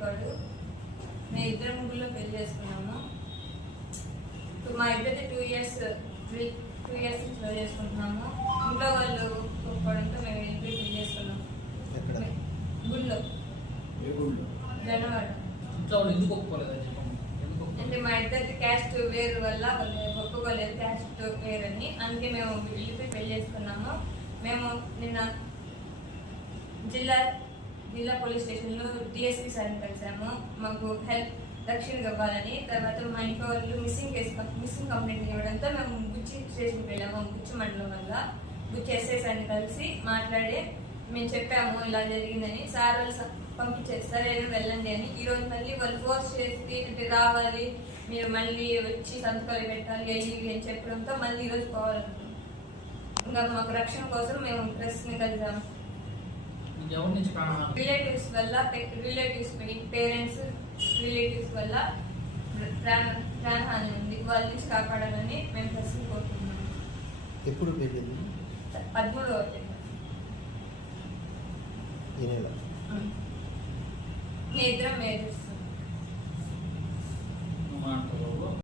Record. మేము ఇద్దరు ముగ్గురులో పెళ్లి చేసుకున్నాము. మా ఇద్దరికి 2 years ఇంట్లో చేసుకుంటున్నాము. ఇంట్లో వాళ్ళు ఒప్పుకోవడంతో మేము వెళ్ళి పెళ్లి చేసుకున్నాము. గుడిలో జనవాడ. అంటే మా ఇద్దరికి క్యాస్ట్ వేరు వల్ల వాళ్ళు ఒప్పుకోలేదు, క్యాస్ట్ వేరని. అందుకే మేము వెళ్ళిపోయి పెళ్లి చేసుకున్నాము. మేము నిన్న జిల్లా పోలీస్ స్టేషన్లో DSP సార్ని కలిసాము. మాకు హెల్ప్ రక్షణ ఇవ్వాలని. తర్వాత మా ఇంట్లో వాళ్ళు మిస్సింగ్ కంప్లైంట్ ఇవ్వడంతో మేము గుచ్చి స్టేషన్కి వెళ్ళాము. గుచ్చి మండలం వల్ల గుచ్చి ఎస్ఐ సార్ని కలిసి మాట్లాడి మేము చెప్పాము ఇలా జరిగిందని. సార్ వాళ్ళు పంపించారు, సరే వెళ్ళండి అని. ఈరోజు మళ్ళీ వాళ్ళు ఫోర్స్ చేసి రావాలి, మీరు మళ్ళీ వచ్చి సంతకాలు పెట్టాలి అని చెప్పడంతో మళ్ళీ ఈరోజు పోవాలనుకున్నాం. ఇంకా మాకు రక్షణ కోసం మేము ప్రెస్ని కలిసాము. రిలేటివ్స్ వల్ల పేరెంట్స్ రిలేటివ్స్ వల్ల ప్రాణహాని ఉంది, వాళ్ళ నుంచి కాపాడాలని మేము ప్రెస్ని కోరుతున్నాము. ఎప్పుడు 13వ తేదీ. మీ ఇద్దరం మేజర్స్.